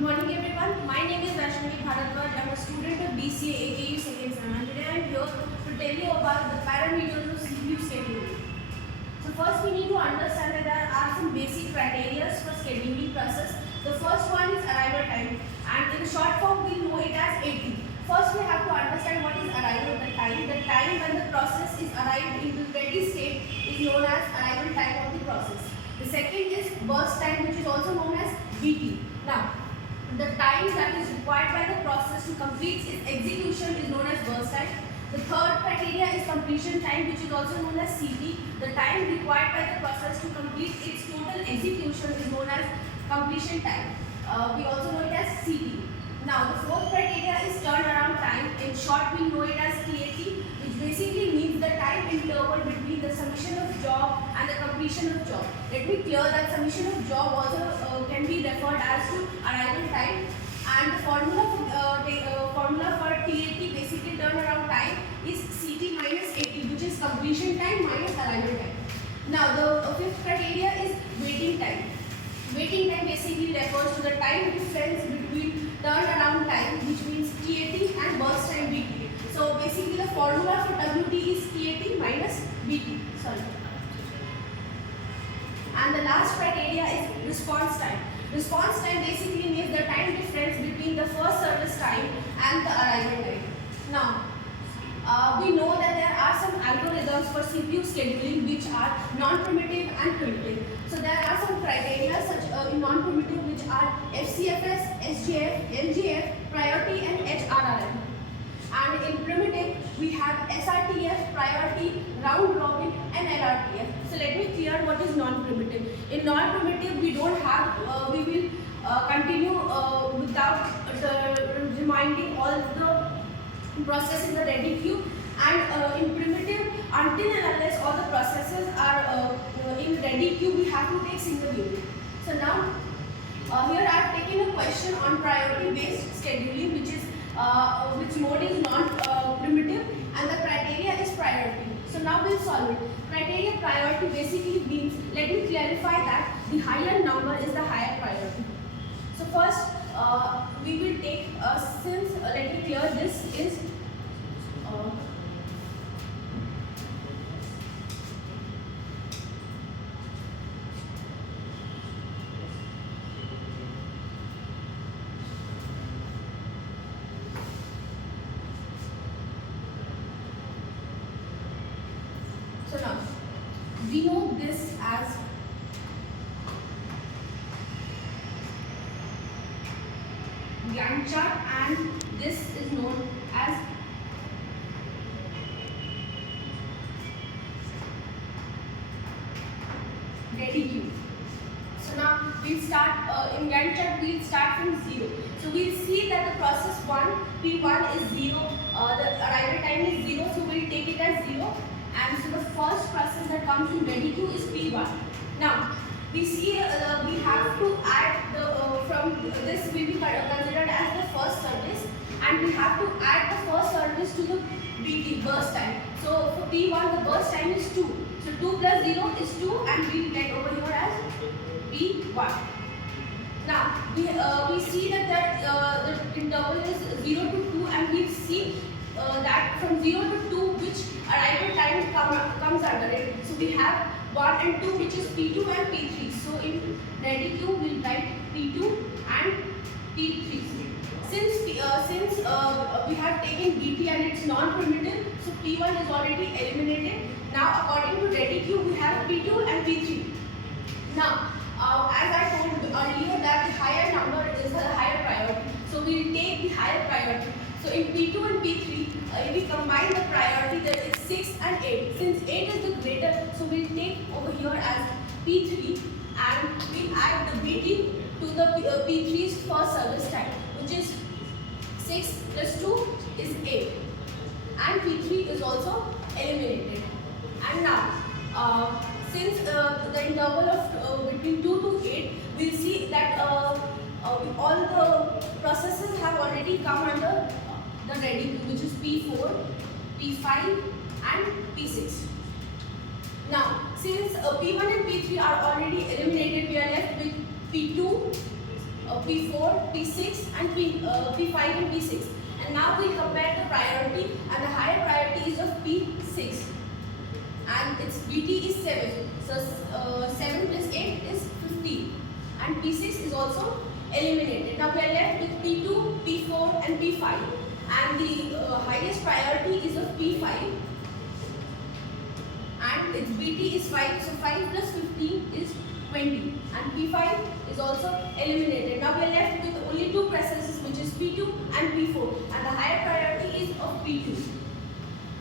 Good morning everyone. My name is Vaishnavi. I'm a student of BSc-IT second sem, and today I am here to tell you about the parameters of CPU scheduling. So first we need to understand that there are some basic criteria for scheduling process. The first one is arrival time, and in short form we know it as AT. First we have to understand what is arrival time. The time when the process is arrived into ready state is known as arrival time of the process. The second is burst time, which is also known as BT. Now, the time that is required by the process to complete its execution is known as burst time. The third criteria is completion time, which is also known as CT. The time required by the process to complete its total execution is known as completion time. We also know it as CT. Now, the fourth criteria is turnaround time. In short, we know it as TAT, which basically means the time interval between the submission of job and the completion of job. Let me clear that submission of job also can be referred as to arrival time, and the formula for TAT, basically turnaround time, is CT minus AT, which is completion time minus arrival time. Now, the fifth criteria is waiting time. Waiting time basically refers to the time difference between turnaround time, which means TAT, and burst time BT. So basically the formula for WT is TAT minus BT. Sorry. And the last criteria is response time. Response time basically means the time difference between the first service time and the arrival time. Now, we know that there are some algorithms for CPU scheduling which are non-primitive and primitive. So there are some criteria such in non-primitive, which are FCFS, SGF, LGF, priority, and HRRM. And in primitive we have SRTF, priority, round robin, and LRTF. So let me clear what is non-primitive. In non-primitive we don't have, we will continue without reminding all the process in the ready queue, and in primitive, until and unless all the processes are in ready queue, we have to take single unit. So now here I have taken a question on priority based scheduling, which mode is non-primitive, and the criteria is priority. So now we'll solve it. Criteria priority basically means, let me clarify that the higher number is the higher priority. So first we will take, let me clear this is so now we know this as Gantt chart, and this is known as ready queue. So now we'll start in Gantt chart. We'll start from 0. So we'll see that the process 1 P1 is 0. The arrival time is 0. So we'll take it as 0. And so the first process that comes in ready queue is P1. Now we see we have to add the from this will be considered as the first service, and we have to add the first service to the BT burst time. So for P1 the burst time is 2. So 2 plus 0 is 2, and we get over here as P1. Now we see that the interval is 0 to 2, and we see that from 0 to 2 which arrival time comes under it. So we have 1 and 2, which is P2 and P3. So in ready queue we'll write P2 and P3. Since we have taken BT and it's non-primitive, so P1 is already eliminated. Now according to ready queue we have P2 and P3. Now as I told earlier that the higher number is the higher priority, so we'll take the higher priority. So in P2 and P3, if we combine the priority, there is 6 and 8. Since 8 is the greater, so we'll take over here as P3, and we'll add the BT to the P3's first service time, which is 6 plus 2 is 8. And P3 is also eliminated. And now, since the interval of between 2 to 8, we'll see that all the processes have already come under the ready queue, which is P4, P5 and P6. Now, since P1 and P3 are already eliminated, we are left with P2, P4, P6 and P5 and P6. And now we compare the priority, and the higher priority is of P6 and its BT is 7. So 7 plus 8 is 15 and P6 is also eliminated. Now we are left with P2, P4 and P5, and the highest priority is of P5 and its BT is 5. So 5 plus 15 is 20 and P5 is also eliminated. Now we are left with only two processes, which is P2 and P4, and the higher priority is of P2.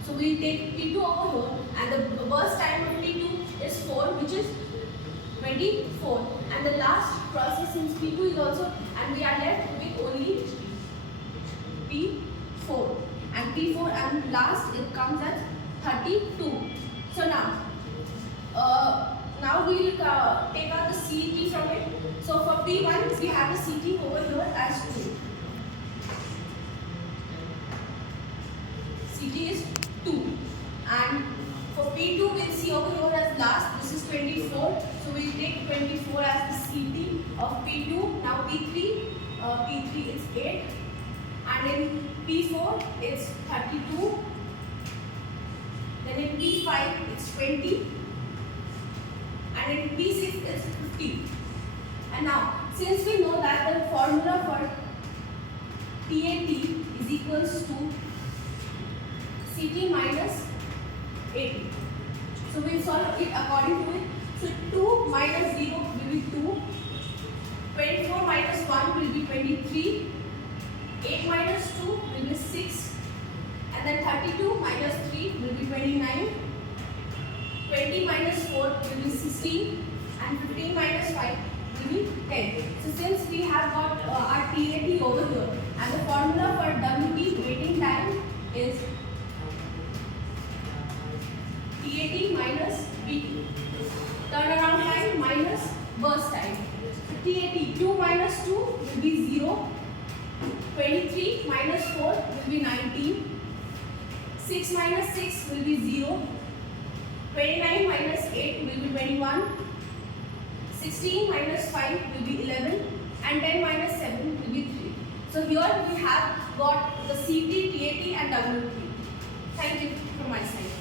So we take P2 over here, and the burst time of P2 is 4, which is 24, and the last process since P2 is also, and we are left with only P4, and P4 and last it comes as 32. So now we will take out the CT from it. So for P1 we have the CT over here as 2. CT is 2, and for P2 we'll see over here as last, this is 24. So we'll take 24 as the CT of P2. Now P3 is 8, and in P4 it's 32. Then in P5 it's 20, and in P6 it's 50. And now, since we know that the formula for TAT is equals to CT minus AT, so we'll solve it according to it. So 2 minus 0 will be 2, 24 minus 1 will be 23, 8 minus 2 will be 6, and then 32 minus 3 will be 29, 20 minus 4 will be 16, and 15 minus 5 will be 10. So since we have got our TAT over here, and the formula for WT waiting time is TAT minus BT, turnaround time minus burst time. So TAT 2 minus 2 will be 0, 23 minus 4 will be 19, 6 minus 6 will be 0, 29 minus 8 will be 21, 16 minus 5 will be 11, and 10 minus 7 will be 3. So here we have got the CT, TAT and WT. Thank you from my side.